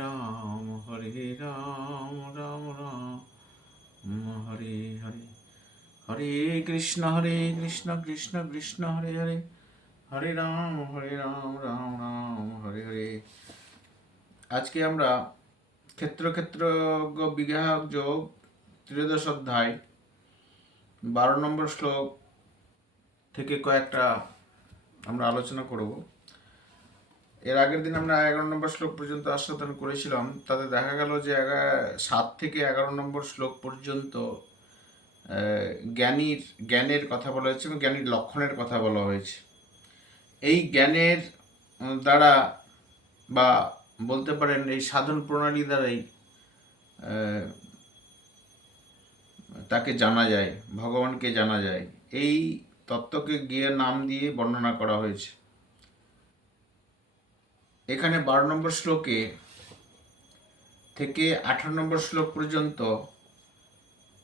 হরে রাম রাম রাম হরে হরে, হরে কৃষ্ণ কৃষ্ণ কৃষ্ণ হরে হরে, হরে রাম রাম রাম হরে হরে। আজকে আমরা ক্ষেত্রজ্ঞ বিগ্রহ যোগ 13 অধ্যায় 12 নম্বর শ্লোক থেকে কয়েকটা আমরা আলোচনা করব। এর আগের দিন আমরা 11 নম্বর শ্লোক পর্যন্ত আস্বাদন করেছিলাম। তাতে দেখা গেল যে 7 থেকে 11 নম্বর শ্লোক পর্যন্ত জ্ঞানের কথা বলা হয়েছে এবং জ্ঞানীর লক্ষণের কথা বলা হয়েছে। এই জ্ঞানের দ্বারা বা বলতে পারেন এই সাধন প্রণালী দ্বারাই তাকে জানা যায়, ভগবানকে জানা যায়। এই তত্ত্বকে গিয়ে নাম দিয়ে বর্ণনা করা হয়েছে। এখানে 12 নম্বর শ্লোকে থেকে 18 নম্বর শ্লোক পর্যন্ত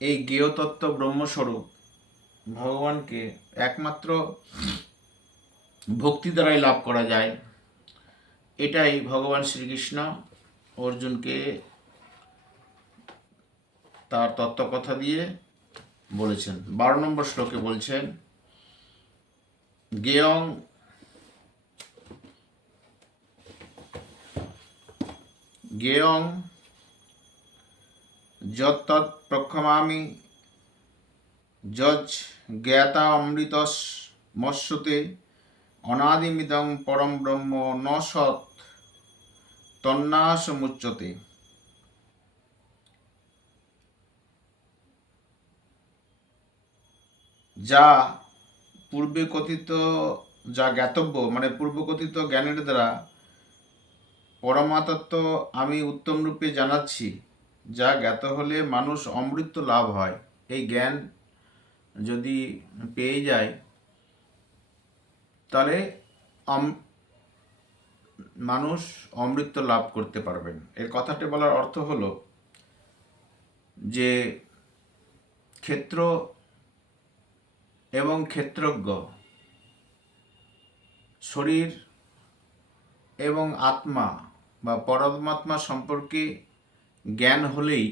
এই জ্ঞেয় তত্ত্ব ব্রহ্মস্বরূপ ভগবানকে একমাত্র ভক্তি দ্বারাই লাভ করা যায়, এটাই ভগবান শ্রীকৃষ্ণ অর্জুনকে তার তত্ত্বকথা দিয়ে বলেছেন। 12 নম্বর শ্লোকে বলছেন, জ্ঞেয়ং জ্ঞেয়ং যত্তৎ প্রক্ষমামি যজ্ জ্ঞাতা অমৃতস মস্যতে অনাদিমিদং পরম ব্রহ্ম ন সৎ তন্নাসমুচ্যতে। যা পূর্বে কথিত, যা জ্ঞাতব্য মানে পূর্বকথিত জ্ঞানের দ্বারা পরমাতত্ত্ব আমি উত্তম রূপে জানাচ্ছি, যা জ্ঞাত হলে মানুষ অমৃত লাভ হয়। এই জ্ঞান যদি পেয়ে যায় তাহলে মানুষ অমৃত লাভ করতে পারবেন। এর কথাটি বলার অর্থ হলো যে ক্ষেত্র এবং ক্ষেত্রজ্ঞ, শরীর এবং আত্মা বা পরমাত্মা সম্পর্কে জ্ঞান হলেই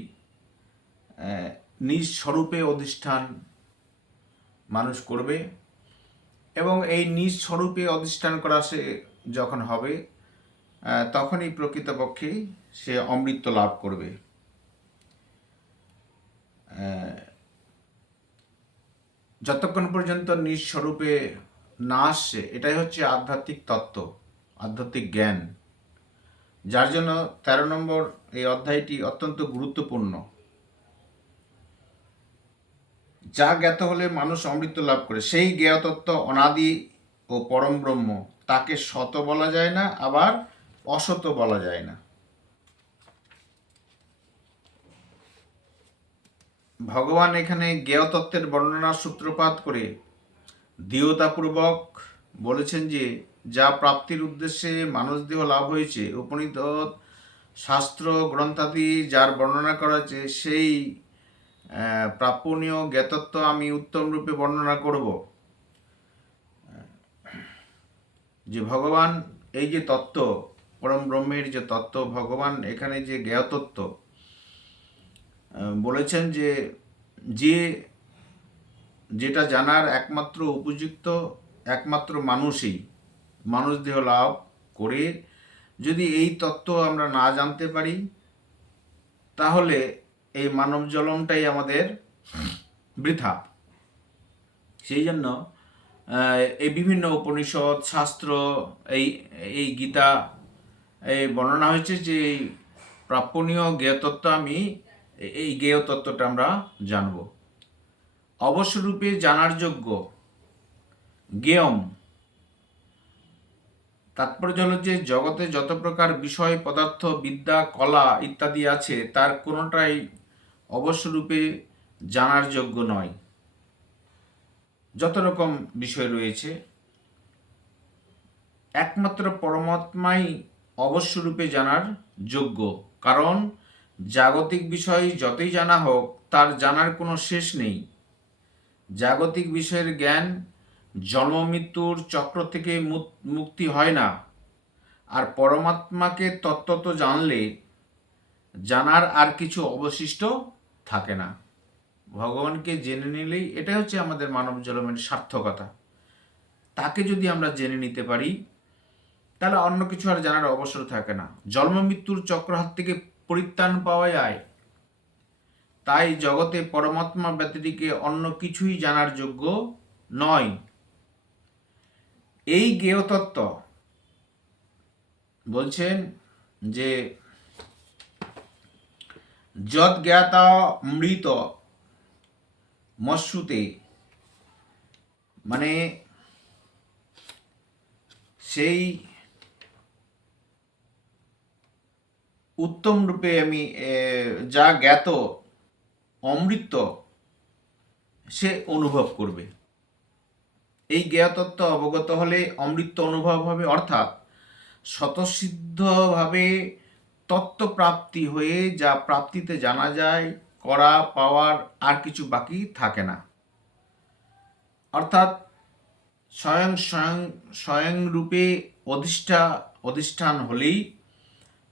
নিজ স্বরূপে অধিষ্ঠান মানুষ করবে এবং এই নিজ স্বরূপে অধিষ্ঠান করা সে যখন হবে তখনই প্রকৃতপক্ষে সে অমৃত লাভ করবে। যতক্ষণ পর্যন্ত নিজ স্বরূপে না আসছে, এটাই হচ্ছে আধ্যাত্মিক তত্ত্ব, আধ্যাত্মিক জ্ঞান, যার জন্য 13 নম্বর এই অধ্যায়টি অত্যন্ত গুরুত্বপূর্ণ। যা জ্ঞাত হলে মানুষ অমৃত লাভ করে, সেই জ্ঞেয় তত্ত্ব অনাদি ও পরম ব্রহ্ম, তাকে শত বলা যায় না, আবার অশত বলা যায় না। ভগবান এখানে জ্ঞেয় তত্ত্বের বর্ণনার সূত্রপাত করে দৃঢ়তাপূর্বক বলেছেন যে যা প্রাপ্তির উদ্দেশ্যে মানুষ দেহ লাভ হয়েছে, উপনিষদ শাস্ত্র গ্রন্থাদি যার বর্ণনা করা হয়েছে, সেই প্রাপণীয় জ্ঞাতত্ব আমি উত্তম রূপে বর্ণনা করব। যে ভগবান এই যে তত্ত্ব, পরম ব্রহ্মের যে তত্ত্ব, ভগবান এখানে যে জ্ঞেয় তত্ত্ব বলেছেন যে যেটা জানার একমাত্র উপযুক্ত একমাত্র মানুষই, মানুষ দেহ লাভ করে যদি এই তত্ত্ব আমরা না জানতে পারি, তাহলে এই মানব জন্মটাই আমাদের বৃথা। সেই জন্য এই বিভিন্ন উপনিষদ শাস্ত্র, এই গীতা এই বর্ণনা হয়েছে যে প্রাপণীয় জ্ঞেয় তত্ত্ব আমি এই জ্ঞেয় তত্ত্বটা আমরা জানব। অবশ্যরূপে জানার যোগ্য জ্ঞেয়ম তাৎপর্য হল যে জগতে যত প্রকার বিষয় পদার্থ বিদ্যা কলা ইত্যাদি আছে, তার কোনোটাই অবশ্যরূপে জানার যোগ্য নয়। যত রকম বিষয় রয়েছে, একমাত্র পরমাত্মাই অবশ্যরূপে জানার যোগ্য। কারণ জাগতিক বিষয় যতই জানা হোক, তার জানার কোনো শেষ নেই। জাগতিক বিষয়ের জ্ঞান জন্ম মৃত্যুর চক্র থেকে মুক্তি হয় না। আর পরমাত্মাকে তত্ত্বত জানলে জানার আর কিছু অবশিষ্ট থাকে না। ভগবানকে জেনে নিলেই, এটাই হচ্ছে আমাদের মানব জন্মের সার্থকতা। তাকে যদি আমরা জেনে নিতে পারি, তাহলে অন্য কিছু আর জানার অবসর থাকে না। জন্ম মৃত্যুর চক্রহাত থেকে পরিত্রাণ পাওয়া যায়। তাই জগতে পরমাত্মা ব্যতিরিকে অন্য কিছুই জানার যোগ্য নয়। এই জ্ঞেয় তত্ত্ব বলছেন যে যদ জ্ঞাতা মৃত মশ্রুতে, মানে সেই উত্তম রূপে আমি যা জ্ঞাত অমৃত সে অনুভব করবে। এই জ্ঞেয়তত্ত্ব অবগত হলে অমৃত অনুভব হবে, অর্থাৎ স্বতঃসিদ্ধভাবে তত্ত্বপ্রাপ্তি হয়ে যা প্রাপ্তিতে জানা যায়, করা পাওয়ার আর কিছু বাকি থাকে না। অর্থাৎ স্বয়ং স্বয়ং স্বয়ং রূপে অধিষ্ঠান হলেই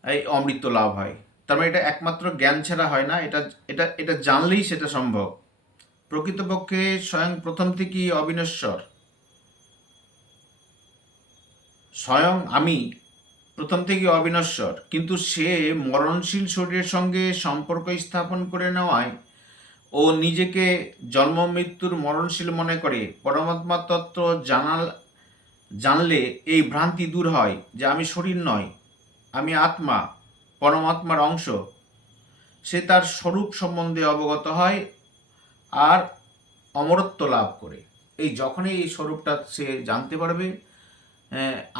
এই অমৃত লাভ হয়। তার মানে এটা একমাত্র জ্ঞান ছাড়া হয় না, এটা এটা এটা জানলেই সেটা সম্ভব। প্রকৃতপক্ষে স্বয়ং প্রথম থেকেই অবিনশ্বর, স্বয়ং আমি প্রথম থেকে অবিনশ্বর, কিন্তু সে মরণশীল শরীরের সঙ্গে সম্পর্ক স্থাপন করে নেওয়ায় ও নিজেকে জন্ম মৃত্যুর মরণশীল মনে করে পরমাত্মা তত্ত্ব জানলে এই ভ্রান্তি দূর হয় যে আমি শরীর নয়, আমি আত্মা, পরমাত্মার অংশ। সে তার স্বরূপ সম্বন্ধে অবগত হয় আর অমরত্ব লাভ করে। এই যখনই এই স্বরূপটা সে জানতে পারবে,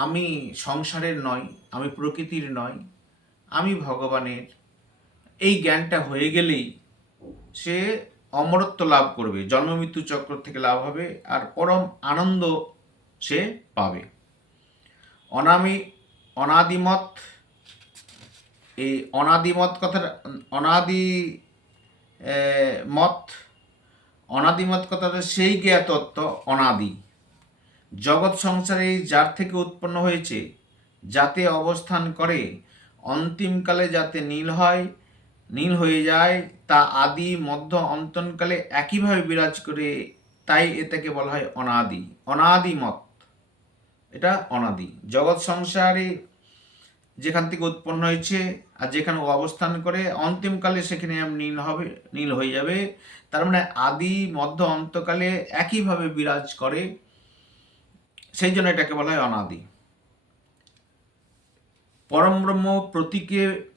আমি সংসারের নয়, আমি প্রকৃতির নয়, আমি ভগবানের, এই জ্ঞানটা হয়ে গেলেই সে অমরত্ব লাভ করবে, জন্ম মৃত্যু চক্র থেকে লাভ হবে আর পরম আনন্দ সে পাবে। অনাদিমত, এই অনাদিমত কথার অনাদিমত কথাটা সেই জ্ঞাতত্ত্ব অনাদি। জগৎ সংসারে যার থেকে উৎপন্ন হয়েছে, যাতে অবস্থান করে, অন্তিমকালে যাতে নীল হয়ে যায়, তা আদি মধ্য অন্তনকালে একইভাবে বিরাজ করে, তাই এটাকে বলা হয় অনাদি। অনাদিমত, এটা অনাদি। জগৎ সংসারে যেখান থেকে উৎপন্ন হয়েছে আর যেখানে অবস্থান করে, অন্তিমকালে সেখানে নীল হয়ে যাবে। তার মানে আদি মধ্য অন্তকালে একইভাবে বিরাজ করে, সেই জন্য এটাকে বলা হয় অনাদি। পরম ব্রহ্ম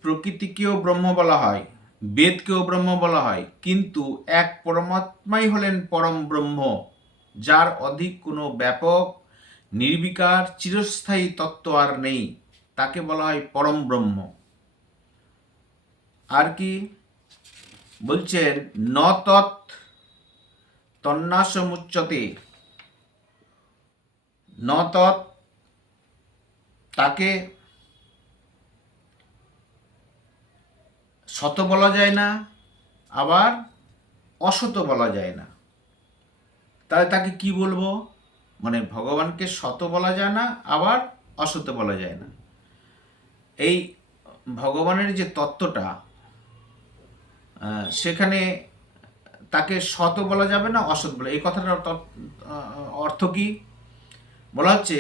প্রকৃতিকেও ব্রহ্ম বলা হয়, বেদকেও ব্রহ্ম বলা হয়, কিন্তু এক পরমাত্মাই হলেন পরম ব্রহ্ম, যার অধিক কোনো ব্যাপক নির্বিকার চিরস্থায়ী তত্ত্ব আর নেই। তাকে বলা হয় পরম ব্রহ্ম। আর কি বলছেন, ন তৎ তন্নাসমুচ্যতে, ন তৎ, তাকে সত বলা যায় না, আবার অসত বলা যায় না। তাহলে তাকে কি বলবো? মানে ভগবানকে সত বলা যায় না, আবার অসত বলা যায় না। এই ভগবানের যে তত্ত্বটা, সেখানে তাকে সত বলা যাবে না, অসৎ বলা। এই কথাটার অর্থ কি? বলা হচ্ছে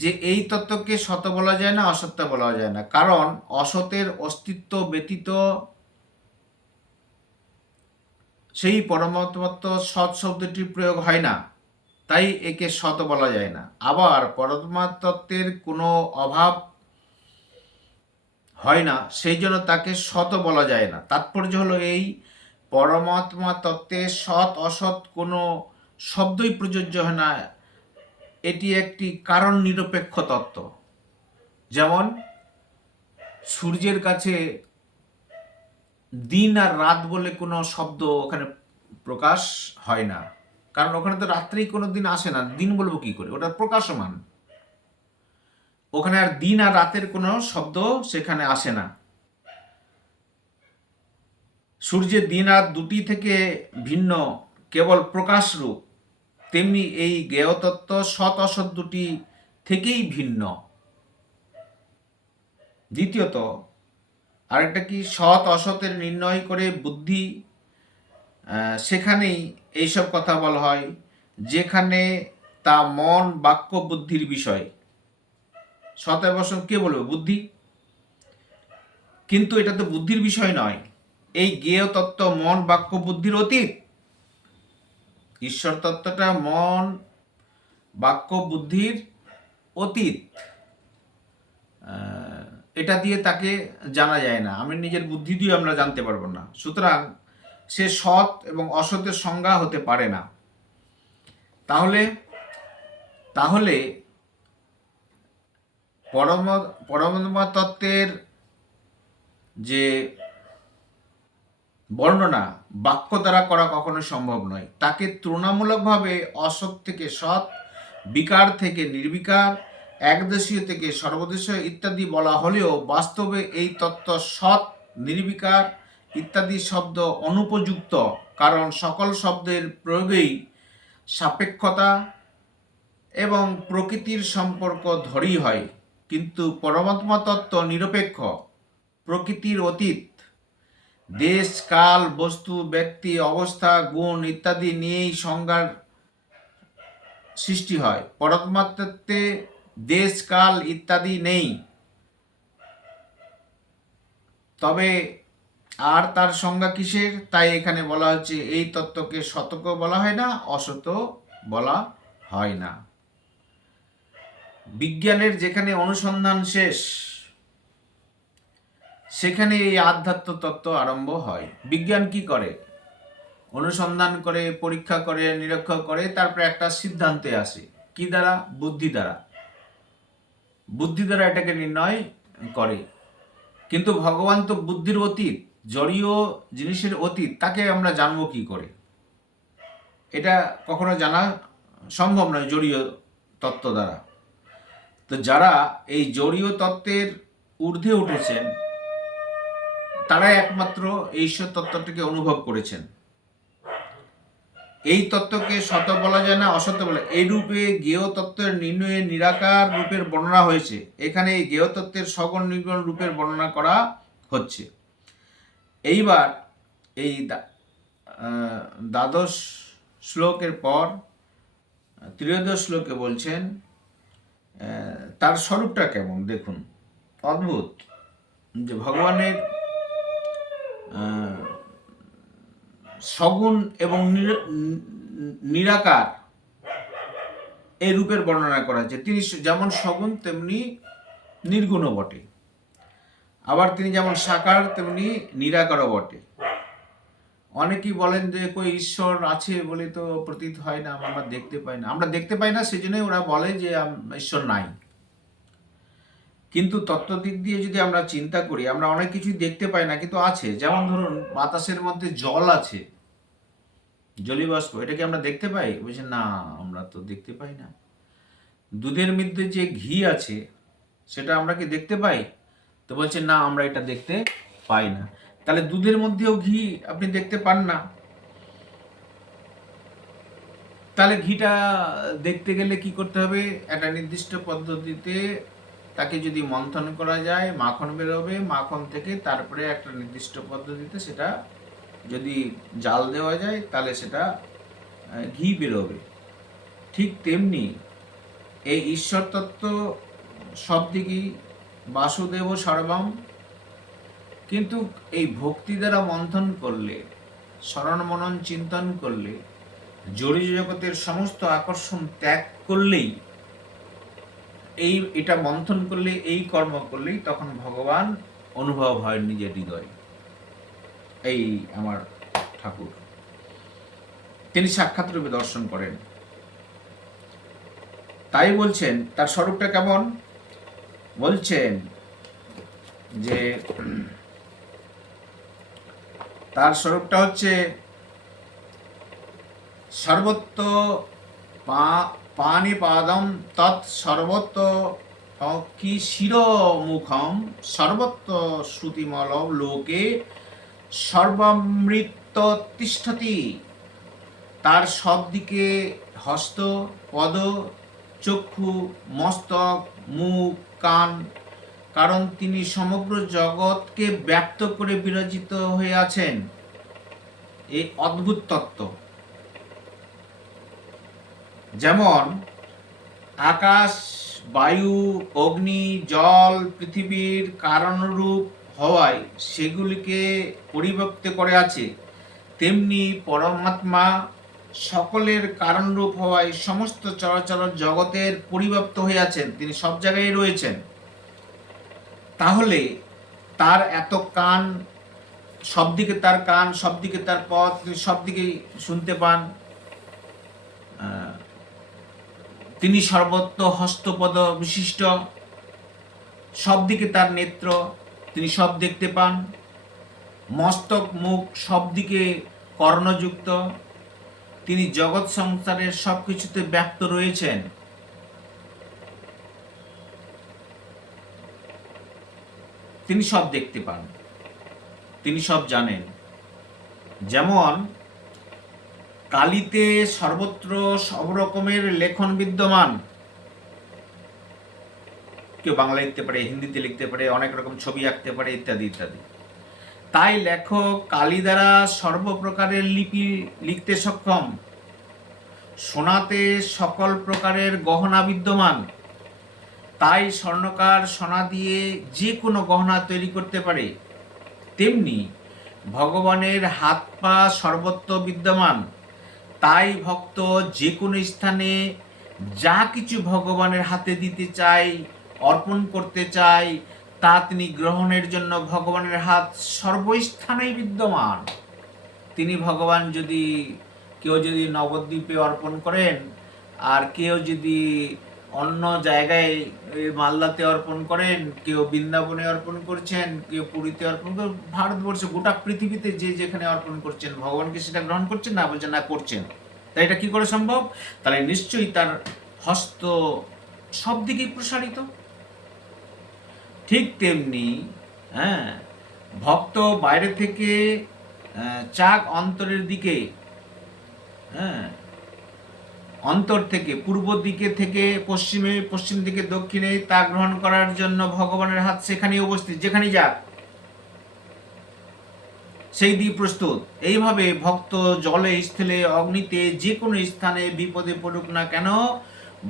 যে এই তত্ত্বকে সত বলা যায় না, অসত্য বলা যায় না, কারণ অসতের অস্তিত্ব ব্যতীত সেই পরমাত্মত্ব সৎ শব্দটির প্রয়োগ হয় না, তাই একে সত বলা যায় না। আবার পরমাত্মত্বের কোনো অভাব হয় না, সেই জন্য তাকে সত বলা যায় না। তাৎপর্য হলো এই, পরমাত্মা তত্ত্বে সৎ অসৎ কোনো শব্দই প্রযোজ্য হয় না, এটি একটি কারণ নিরপেক্ষ তত্ত্ব। যেমন সূর্যের কাছে দিন আর রাত বলে কোনো শব্দ ওখানে প্রকাশ হয় না, কারণ ওখানে তো রাত্রেই কোনো দিন আসে না, দিন বলবো কি করে, ওটা প্রকাশমান। ওখানে আর দিন আর রাতের কোনো শব্দ সেখানে আসে না। সূর্যের দিন রাত দুটি থেকে ভিন্ন, কেবল প্রকাশ রূপ, তেমনি এই জ্ঞেয়তত্ত্ব সৎ অসৎ দুটি থেকেই ভিন্ন। দ্বিতীয়ত, আরেকটা কি, সৎ অসতের নির্ণয় করে বুদ্ধি, সেখানেই এইসব কথা বলা হয় যেখানে তা মন বাক্য বুদ্ধির বিষয়। সৎ এবং অসৎ কে বলবে? বুদ্ধি। কিন্তু এটা তো বুদ্ধির বিষয় নয়। এই জ্ঞেয় তত্ত্ব মন বাক্য বুদ্ধির অতীত। ঈশ্বর তত্ত্বটা মন বাক্য বুদ্ধির অতীত। এটা দিয়ে তাকে জানা যায় না, আমি নিজের বুদ্ধি দিয়ে আমরা জানতে পারবো না। সুতরাং সে সৎ এবং অসতের সংজ্ঞা হতে পারে না। তাহলে পরমাত্মা তত্ত্বের যে বর্ণনা বাক্য দ্বারা করা কখনো সম্ভব নয়। তাকে তুলনামূলকভাবে অসৎ থেকে সৎ, বিকার থেকে নির্বিকার, একদেশীয় থেকে সর্বদেশীয় ইত্যাদি বলা হলেও বাস্তবে এই তত্ত্ব সৎ, নির্বিকার ইত্যাদি শব্দ অনুপযুক্ত, কারণ সকল শব্দের প্রয়োগেই সাপেক্ষতা এবং প্রকৃতির সম্পর্ক ধরেই হয়। কিন্তু পরমাত্মা তত্ত্ব নিরপেক্ষ, প্রকৃতির অতীত, দেশ কাল বস্তু ব্যক্তি অবস্থা গুণ ইত্যাদি নিয়েই সংজ্ঞার সৃষ্টি হয়। পরমাত্মা তত্ত্বে দেশ কাল ইত্যাদি নেই, তবে আর তার সংজ্ঞা কিসের? তাই এখানে বলা হচ্ছে এই তত্ত্বকে সতকে বলা হয় না, অসত বলা হয় না। বিজ্ঞানের যেখানে অনুসন্ধান শেষ, সেখানে এই আধ্যাত্ম তত্ত্ব আরম্ভ হয়। বিজ্ঞান কি করে? অনুসন্ধান করে, পরীক্ষা করে, নিরীক্ষা করে, তারপরে একটা সিদ্ধান্তে আসে। কি দ্বারা? বুদ্ধি দ্বারা। বুদ্ধি দ্বারা এটাকে নির্ণয় করে। কিন্তু ভগবান তো বুদ্ধির অতীত, জড়ীয় জিনিসের অতীত, তাকে আমরা জানবো কি করে? এটা কখনো জানা সম্ভব নয় জড়ীয় তত্ত্ব দ্বারা। তো যারা এই জড়ীয় তত্ত্বের ঊর্ধ্বে উঠেছেন, তারাই একমাত্র এই ঈশ্বর তত্ত্বটিকে অনুভব করেছেন। এই তত্ত্বকে সত বলা যায় না, অসত্য বলা। এই রূপে জ্ঞেয় তত্ত্বের নির্ণয়ে নিরাকার রূপের বর্ণনা হয়েছে। এখানে এই জ্ঞেয় তত্ত্বের সগুণ নির্গুণ রূপের বর্ণনা করা হচ্ছে। এইবার এই দ্বাদশ শ্লোকের পর ত্রয়োদশ শ্লোকে বলছেন তার স্বরূপটা কেমন। দেখুন, অদ্ভুত যে ভগবানের সগুণ এবং নিরাকার এই রূপের বর্ণনা করা হয়েছে। তিনি যেমন সগুণ তেমনি নির্গুণও বটে, আবার তিনি যেমন সাকার তেমনি নিরাকারও বটে। অনেকেই বলেন যে কই ঈশ্বর আছে বলে তো প্রতীত হয় না, আমরা দেখতে পাই না। আমরা দেখতে পাই না, সেজন্যই ওরা বলে যে ঈশ্বর নাই। কিন্তু তত্ত্বদিক দিয়ে যদি আমরা চিন্তা করি, আমরা অনেক কিছুই দেখতে পাই না কিন্তু আছে। যেমন ধরুন, বাতাসের মধ্যে জল আছে, জলীয়বাষ্প, এটাকে আমরা দেখতে পাই? বলছে না, আমরা তো দেখতে পাই না। দুধের মধ্যে যে ঘি আছে, সেটা আমরা কি দেখতে পাই? তো বলছে না, আমরা এটা দেখতে পাই না। তাহলে দুধের মধ্যেও ঘি আপনি দেখতে পান না। তাহলে ঘিটা দেখতে গেলে কি করতে হবে? একটা নির্দিষ্ট পদ্ধতিতে তাকে যদি মন্থন করা যায়, মাখন বেরোবে। মাখন থেকে তারপরে একটা নির্দিষ্ট পদ্ধতিতে সেটা যদি জাল দেওয়া যায়, তাহলে সেটা ঘি বেরোবে। ঠিক তেমনি এই ঈশ্বর তত্ত্ব সব দিকেই বাসুদেব সর্বম, কিন্তু এই ভক্তি দ্বারা মন্থন করলে, স্মরণ মনন চিন্তন করলে, জড়িত জগতের সমস্ত আকর্ষণ ত্যাগ করলেই, এটা মন্থন করলে, এই কর্ম করলেই তখন ভগবান অনুভব হয় নিজের হৃদয়ে। এই আমার ঠাকুর, তিনি সাক্ষাৎ রূপে দর্শন করেন। তাই বলছেন তার স্বরূপটা কেমন। বলছেন যে তার স্বরূপটা হচ্ছে সর্বত্র পানিপাদম তৎ সর্বত্র কি শিরমুখম সর্বত্র শ্রুতিমল লোকে সর্বামৃত তিষ্ঠতি। তার সব দিকে হস্ত, পদ, চক্ষু, মস্তক, মুখ, কান, কারণ তিনি সমগ্র জগৎকে ব্যক্ত করে বিরাজিত হয়ে আছেন। এই অদ্ভুত তত্ত্ব। যেমন আকাশ, বায়ু, অগ্নি, জল পৃথিবীর কারণরূপ হওয়ায় সেগুলিকে পরিব্যাপ্ত করে আছে, তেমনি পরমাত্মা সকলের কারণরূপ হওয়ায় সমস্ত চরাচর জগতের পরিব্যাপ্ত হয়ে আছেন। তিনি সব জায়গায় রয়েছেন। তাহলে তার এত কান, সব দিকে তার কান, সব দিকে তার পথ, তিনি সব দিকেই শুনতে পান। তিনি সর্বত্র হস্তপদ বিশিষ্ট, সব দিকে তার নেত্র, তিনি সব দেখতে পান। মস্তক, মুখ সব দিকে কর্ণযুক্ত, তিনি জগৎ সংসারের সব কিছুতে ব্যক্ত রয়েছেন। তিনি সব দেখতে পান, তিনি সব জানেন। যেমন কালিতে সর্বত্র সব রকমের লেখন বিদ্যমান। কেউ বাংলা লিখতে পারে, হিন্দিতে লিখতে পারে, অনেক রকম ছবি আঁকতে পারে, ইত্যাদি ইত্যাদি। তাই লেখক কালি দ্বারা সর্বপ্রকারের লিপি লিখতে সক্ষম। সোনাতে সকল প্রকারের গহনা বিদ্যমান। তাই স্বর্ণকার সোনা দিয়ে যে কোনো গহনা তৈরি করতে পারে। তেমনি ভগবানের হাত পা সর্বত্র বিদ্যমান। তাই ভক্ত যে কোনো স্থানে যা কিছু ভগবানের হাতে দিতে চায়, অর্পণ করতে চায়, তা তিনি গ্রহণের জন্য ভগবানের হাত সর্বস্থানেই বিদ্যমান। তিনি ভগবান যদি কেউ যদি নবদ্বীপে অর্পণ করেন, আর কেউ যদি অন্য জায়গায় মালদাতে অর্পণ করেন, কেউ বৃন্দাবনে অর্পণ করছেন, কেউ পুরীতে অর্পণ করেন, ভারতবর্ষে গোটা পৃথিবীতে যে যেখানে অর্পণ করছেন, ভগবানকে সেটা গ্রহণ করছেন না? বলছেন না, করছেন। তাই এটা কি করে সম্ভব? তাহলে নিশ্চয়ই তার হস্ত সব দিকেই প্রসারিত। ঠিক তেমনি ভক্ত বাইরে থেকে চাক অন্তরের দিকে, অন্তর থেকে পূর্ব দিকে থেকে পশ্চিমে, পশ্চিম দিকে দক্ষিণে তা গ্রহণ করার জন্য ভগবানের হাত সেখানেই উপস্থিত, যেখানে যাক সেই দিক প্রস্তুত। এইভাবে ভক্ত জলে, স্থলে, অগ্নিতে, যে কোনো স্থানে বিপদে পড়ুক না কেন,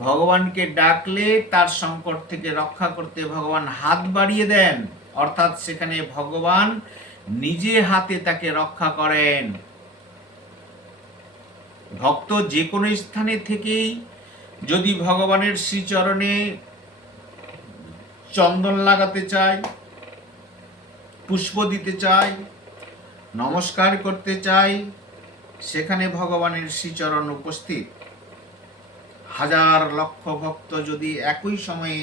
ভগবানকে ডাকলে তার সংকট থেকে রক্ষা করতে ভগবান হাত বাড়িয়ে দেন। অর্থাৎ সেখানে ভগবান নিজে হাতে তাকে রক্ষা করেন। ভক্ত যে কোনো স্থানে থেকেই যদি ভগবানের শ্রীচরণে চন্দন লাগাতে চায়, পুষ্প দিতে চায়, নমস্কার করতে চায়, সেখানে ভগবানের শ্রীচরণ উপস্থিত। হাজার লক্ষ ভক্ত যদি একই সময়ে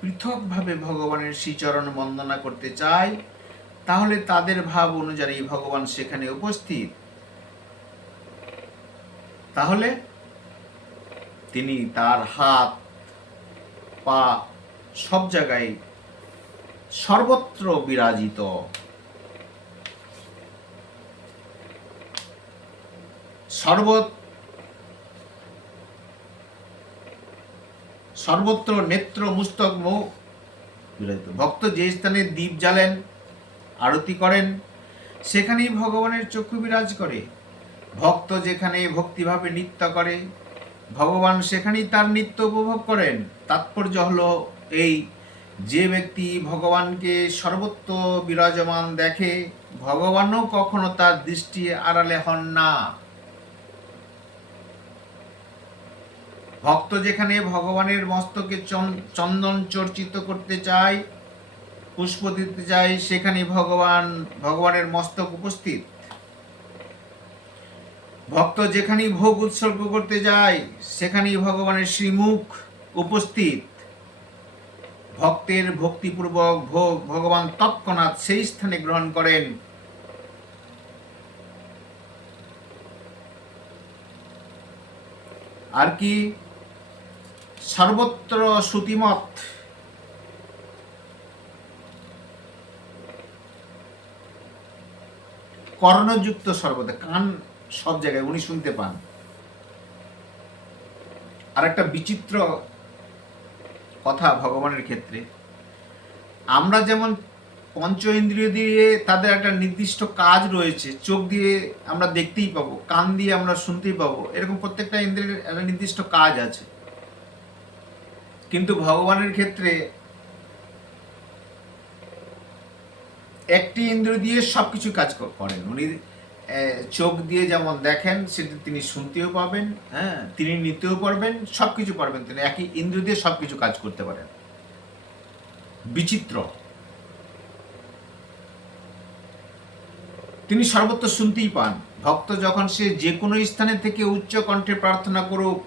পৃথকভাবে ভগবানের শ্রীচরণ বন্দনা করতে চায়, তাহলে তাদের ভাব অনুযায়ী ভগবান সেখানে উপস্থিত। তাহলে তিনি তার হাত পা সব জায়গায় সর্বত্র বিরাজিত। সর্বত্র নেত্র, মুস্তক, মুখ বিরাজিত। ভক্ত যে স্থানে দীপ জ্বালেন, আরতি করেন, সেখানেই ভগবানের চক্ষু বিরাজ করে। ভক্ত যেখানে ভক্তিভাবে নৃত্য করে, ভগবান সেখানেই তার নৃত্য উপভোগ করেন। তাৎপর্য হলো এই, যে ব্যক্তি ভগবানকে সর্বত্র বিরাজমান দেখে, ভগবানও কখনো তার দৃষ্টি আড়ালে হন না। ভক্ত যেখানে ভগবানের মস্তকে চন্দন চর্চিত করতে চায়, পুষ্প দিতে চায়, সেখানে ভগবানের মস্তক উপস্থিত। ভক্ত যেখানেই ভোগ উৎসর্গ করতে যায়, সেখানেই ভগবানের শ্রীমুখ উপস্থিত। ভক্তের ভক্তিপূর্বক ভোগ ভগবান তৎক্ষণাৎ সেই স্থানে গ্রহণ করেন। আর কি, সর্বত্র শ্রুতিমত, কর্ণযুক্ত, সর্বদা কান সব জায়গায় উনি শুনতে পান। আর একটা বিচিত্র কথা ভগবানের ক্ষেত্রে, আমরা যেমন পঞ্চ ইন্দ্রিয় দিয়ে তাদের একটা নির্দিষ্ট কাজ রয়েছে, চোখ দিয়ে আমরা দেখতেই পাবো, কান দিয়ে আমরা শুনতেই পাবো, এরকম প্রত্যেকটা ইন্দ্রিয়ের একটা নির্দিষ্ট কাজ আছে। কিন্তু ভগবানের ক্ষেত্রে একটি ইন্দ্রিয় দিয়ে সবকিছু কাজ করেন উনি। চোখ দিয়ে যেমন দেখেন, সেটা তিনি শুনতেও পাবেন, হ্যাঁ, তিনি নিতেও পারবেন, সবকিছু পারবেন, তিনি একই ইন্দ্রিয় দিয়ে সবকিছু কাজ করতে পারেন। বিচিত্র। তিনি সর্বত্র শুনতেই পান। ভক্ত যখন সে যে কোনো স্থানে থেকে উচ্চ কণ্ঠে প্রার্থনা করুক,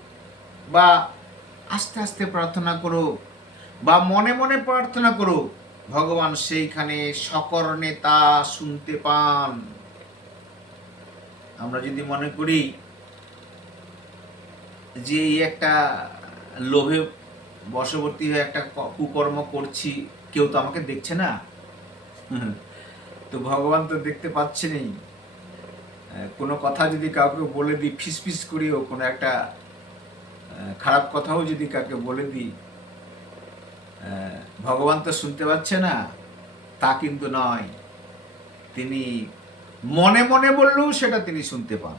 বা আস্তে আস্তে প্রার্থনা করুক, বা মনে মনে প্রার্থনা করুক, ভগবান সেইখানে সকর্ণে তা শুনতে পান। আমরা যদি মনে করি যে এই একটা লোভে বশবর্তী হয়ে একটা কুকর্ম করছি, কেউ তো আমাকে দেখছে না, তো ভগবান তো দেখতে পাচ্ছেনই। কোনো কথা যদি কাউকে বলে দিই, ফিসফিস করিও কোনো একটা খারাপ কথাও যদি কাউকে বলে দিই, ভগবান তো শুনতে পাচ্ছে না, তা কিন্তু নয়। তিনি মনে মনে বললেও সেটা তিনি শুনতে পান।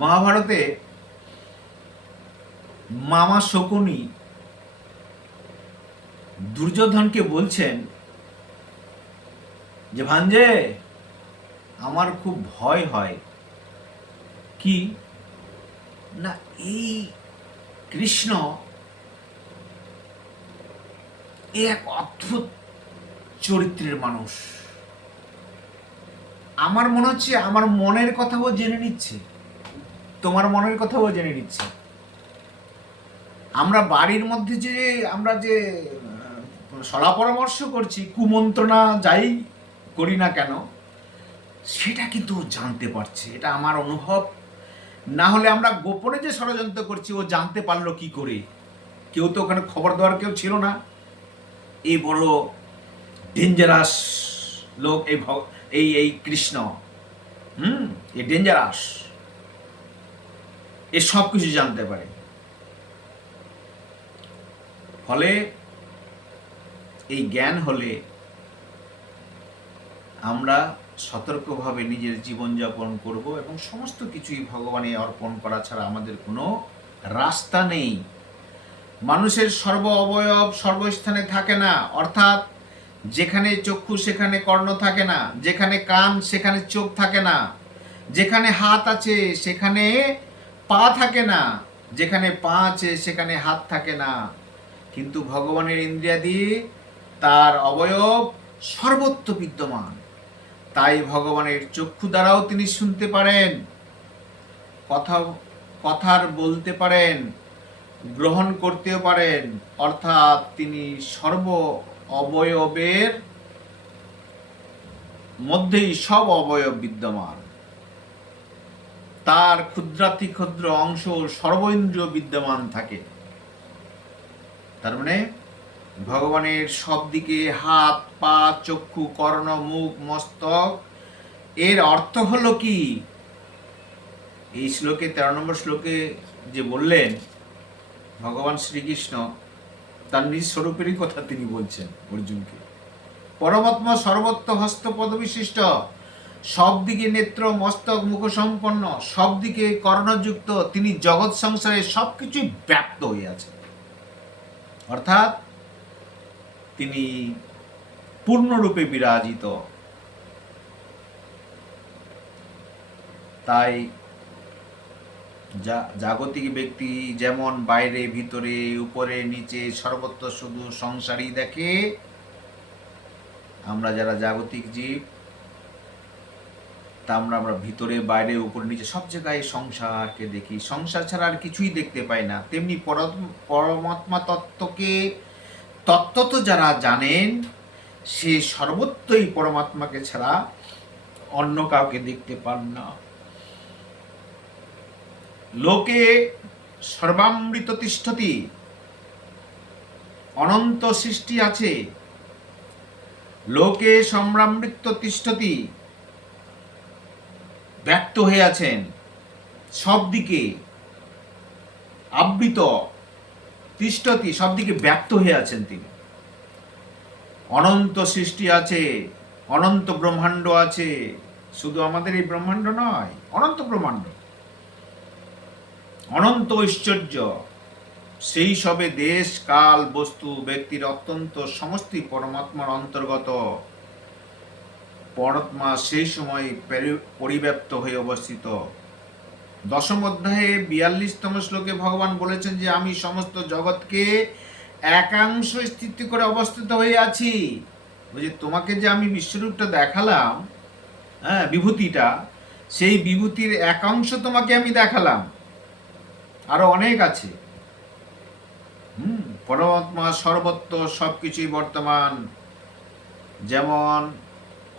মহাভারতে মামা শকুনি দুর্যোধনকে বলছেন যে ভাঞ্জে, আমার খুব ভয় হয়। কি না, এই কৃষ্ণ এক অদ্ভুত চরিত্রের মানুষ। আমার মনে হচ্ছে আমার মনের কথাও জেনে নিচ্ছে, তোমার মনের কথাও জেনে নিচ্ছে। আমরা বাড়ির মধ্যে যে আমরা যে সলা পরামর্শ করছি, কুমন্ত্রণা যাই করি না কেন, সেটা কিন্তু জানতে পারছে, এটা আমার অনুভব। না হলে আমরা গোপনে যে ষড়যন্ত্র করছি, ও জানতে পারলো কি করে? কেউ তো ওখানে খবর দেওয়ার কেউ ছিল না। এই বড় ডেঞ্জারাস লোক এই এই কৃষ্ণ, এই ডেঞ্জারাস, এ সব কিছু জানতে পারে। ফলে এই জ্ঞান হলে আমরা সতর্কভাবে নিজের জীবনযাপন করব, এবং সমস্ত কিছুই ভগবানে অর্পণ করা ছাড়া আমাদের কোনো রাস্তা নেই। মানুষের সর্ব অবয়ব সর্বস্থানে থাকে না, অর্থাৎ যেখানে চক্ষু সেখানে কর্ণ থাকে না, যেখানে কান সেখানে চোখ থাকে না, যেখানে হাত আছে সেখানে পা থাকে না, যেখানে পা আছে সেখানে হাত থাকে না। কিন্তু ভগবানের ইন্দ্রিয়াদি, তার অবয়ব সর্বত্র বিদ্যমান। তাই ভগবানের চক্ষু দ্বারাও তিনি শুনতে পারেন, কথার বলতে পারেন, গ্রহণ করতেও পারেন, অর্থাৎ তিনি সর্ব অবয়বের মধ্যেই সব অবয়ব বিদ্যমান। তার ক্ষুদ্রাতি ক্ষুদ্র অংশ সর্বেন্দ্রিয় বিদ্যমান থাকে। তার মানে ভগবানের সব দিকে হাত, পা, চক্ষু, কর্ণ, মুখ, মস্তক, এর অর্থ হলো কি? এই শ্লোকে 13 নম্বর শ্লোকে যে বললেন ভগবান শ্রীকৃষ্ণ, তার নিজ স্বরূপেরই কথা তিনি বলছেন অর্জুনকে। পরমাত্মা সর্বত্র হস্তপদ বিশিষ্ট, সব দিকে নেত্র, মস্তক, মুখ সম্পন্ন, সব দিকে কর্ণযুক্ত, তিনি জগৎ সংসারে সবকিছুই ব্যাপ্ত হয়ে আছে। অর্থাৎ তিনি পূর্ণরূপে বিরাজিত। তাই জাগতিক ব্যক্তি যেমন বাইরে ভিতরে উপরে নিচে সর্বত্র শুধু সংসারই দেখে, আমরা যারা জাগতিক জীব, তা আমরা ভিতরে বাইরে উপরে নিচে সব জায়গায় সংসারকে দেখি, সংসার ছাড়া আর কিছুই দেখতে পাই না। তেমনি পরমাত্মা তত্ত্বকে তত্ত্বত যারা জানেন, সে সর্বত্রই পরমাত্মাকে ছাড়া অন্য কাউকে দেখতে পান না। লোকে সর্বামৃত তিষ্ঠতি, অনন্ত সৃষ্টি আছে, লোকে সম্রামৃত তিষ্ঠতি, ব্যক্ত হয়ে আছেন, সব দিকে আবৃত, তিষ্ঠতি, সব দিকে ব্যক্ত হয়ে আছেন তিনি। অনন্ত সৃষ্টি আছে, অনন্ত ব্রহ্মাণ্ড আছে, শুধু আমাদের এই ব্রহ্মাণ্ড নয়, অনন্ত ব্রহ্মাণ্ড, অনন্ত ঐশ্বর্য, সেই সবে দেশ কাল বস্তু ব্যক্তির অত্যন্ত সমষ্টি পরমাত্মার অন্তর্গত। পরমাত্মা সেই সময় পরিব্যাপ্ত হয়ে অবস্থিত। দশম অধ্যায়ে 42তম শ্লোকে ভগবান বলেছেন যে আমি সমস্ত জগৎকে একাংশ স্থিতি করে অবস্থিত হয়ে আছি। বুঝি, তোমাকে যে আমি বিশ্বরূপটা দেখালাম, হ্যাঁ, বিভূতিটা, সেই বিভূতির একাংশ তোমাকে আমি দেখালাম, আরো অনেক আছে। পরমাত্মা সর্বত্র, সবকিছুই বর্তমান। যেমন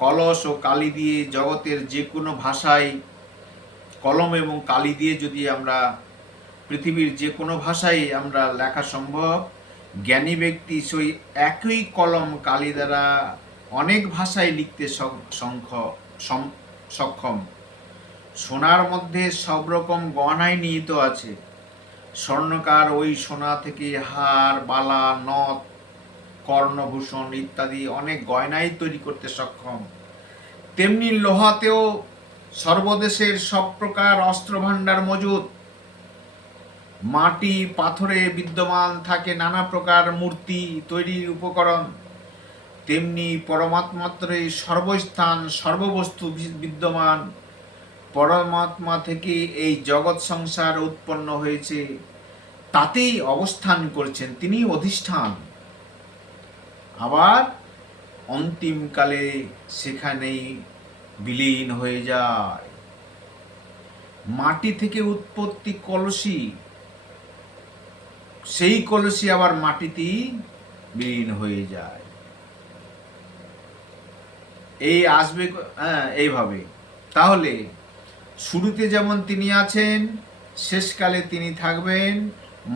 কলস ও কালি দিয়ে জগতের যে কোনো ভাষায়, কলম এবং কালি দিয়ে যদি আমরা পৃথিবীর যে কোনো ভাষায় আমরা লেখা সম্ভব, জ্ঞানী ব্যক্তি সেই একই কলম কালি দ্বারা অনেক ভাষায় লিখতে সক্ষম। সোনার মধ্যে সব রকম গহনাই নিহিত আছে। স্বর্ণকার ওই সোনা থেকে হার, বালা, নথ, কর্ণভূষণ ইত্যাদি অনেক গয়নাই তৈরি করতে সক্ষম। তেমনি লোহাতেও সর্বদেশের সব প্রকার অস্ত্র ভাণ্ডার মজুদ। মাটি পাথরে বিদ্যমান থাকে নানা প্রকার মূর্তি তৈরির উপকরণ। তেমনি পরমাত্মাত্রে সর্বস্থান, সর্ববস্তু বিদ্যমান। পরমাত্মা থেকে এই জগৎ সংসার উৎপন্ন হয়েছে, তাতেই অবস্থান করছেন, তিনি অধিষ্ঠান। আবার অন্তিমকালে সেখানেই বিলীন হয়ে যায়। মাটি থেকে উৎপত্তি কলসি, সেই কলসি আবার মাটিতেই বিলীন হয়ে যায়। এই আসবে, হ্যাঁ, এইভাবে। তাহলে শুরুতে যেমন তিনি আছেন, শেষকালে তিনি থাকবেন।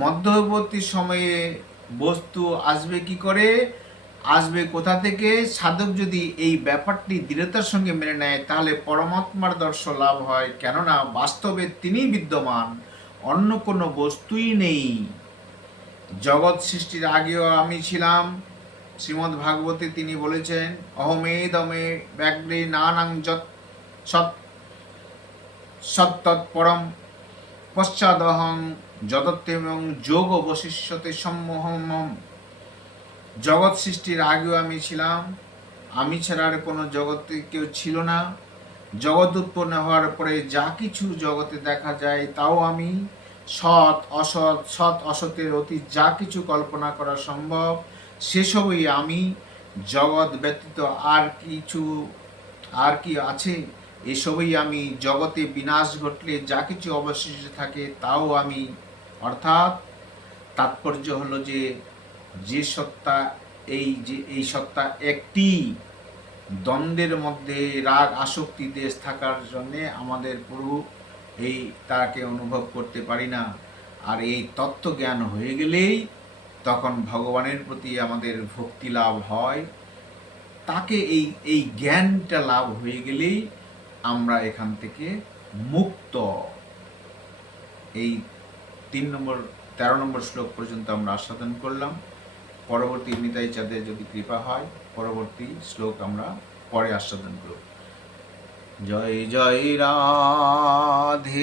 মধ্যবর্তী সময়ে বস্তু আসবে কি করে, আসবে কোথা থেকে? সাধক যদি এই ব্যাপারটি দৃঢ়তার সঙ্গে মেনে নেয়, তাহলে পরমাত্মার দর্শন লাভ হয়। কেননা বাস্তবে তিনি বিদ্যমান, অন্য কোনো বস্তুই নেই। জগৎ সৃষ্টির আগেও আমি ছিলাম। শ্রীমদ্ ভাগবতে তিনি বলেছেন, অহমেদমে ব্যাগ্রে নানাং যৎ সৎ সত্তৎপরম পশ্চাদহং যদত্যেবং যোগ বশিষ্যতে সম্মোহম। জগৎ সৃষ্টির আগেও আমি ছিলাম, আমি ছাড়া আর কোনো জগতে কেউ ছিল না। জগৎ উৎপন্ন হওয়ার পরে যা কিছু জগতে দেখা যায় তাও আমি। সৎ অসৎ, সৎ অসতের অতীত যা কিছু কল্পনা করা সম্ভব সেসবই আমি। জগৎ ব্যতীত আর কি আছে? এসবই আমি। জগতে বিনাশ ঘটলে যা কিছু অবশিষ্ট থাকে তাও আমি। অর্থাৎ তাৎপর্য হলো যে সত্তা, এই সত্তা একটি, দ্বন্দ্বের মধ্যে রাগ আসক্তি দেশ থাকার জন্যে আমাদের প্রভু তাকে অনুভব করতে পারি না। আর এই তত্ত্ব জ্ঞান হয়ে গেলেই তখন ভগবানের প্রতি আমাদের ভক্তি লাভ হয়। তাকে এই জ্ঞানটা লাভ হয়ে গেলেই আমরা এখান থেকে মুক্ত। এই 13 নম্বর শ্লোক পর্যন্ত আমরা আস্বাদন করলাম। পরবর্তী নিতাই চাঁদের যদি কৃপা হয়, পরবর্তী শ্লোক আমরা পরে আস্বাদন করব। জয় জয় রাধে।